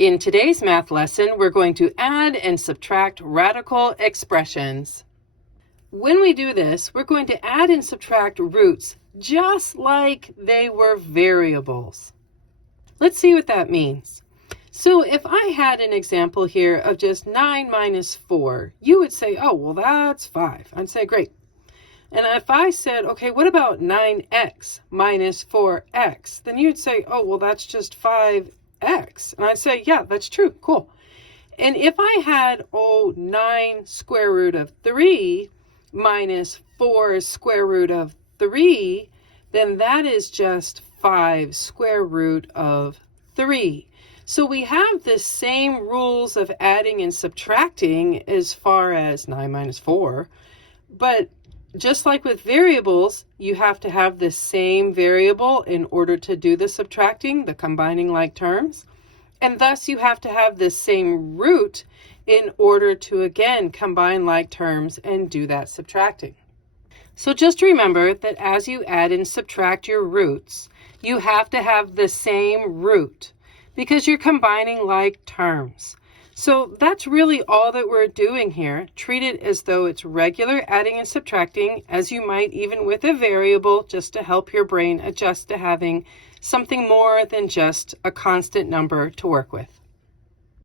In today's math lesson, we're going to add and subtract radical expressions. When we do this, we're going to add and subtract roots just like they were variables. Let's see what that means. So if I had an example here of just 9 minus 4, you would say, oh, well, that's 5. I'd say, great. And if I said, okay, what about 9x minus 4x? Then you'd say, oh, well, that's just 5x. And I'd say, yeah, that's true. Cool. And if I had, 9 square root of 3 minus 4 square root of 3, then that is just 5 square root of 3. So we have the same rules of adding and subtracting as far as 9 minus 4, but just like with variables, you have to have the same variable in order to do the subtracting, the combining like terms. And thus you have to have the same root in order to, again, combine like terms and do that subtracting. So just remember that as you add and subtract your roots, you have to have the same root because you're combining like terms. So that's really all that we're doing here. Treat it as though it's regular adding and subtracting, as you might even with a variable, just to help your brain adjust to having something more than just a constant number to work with.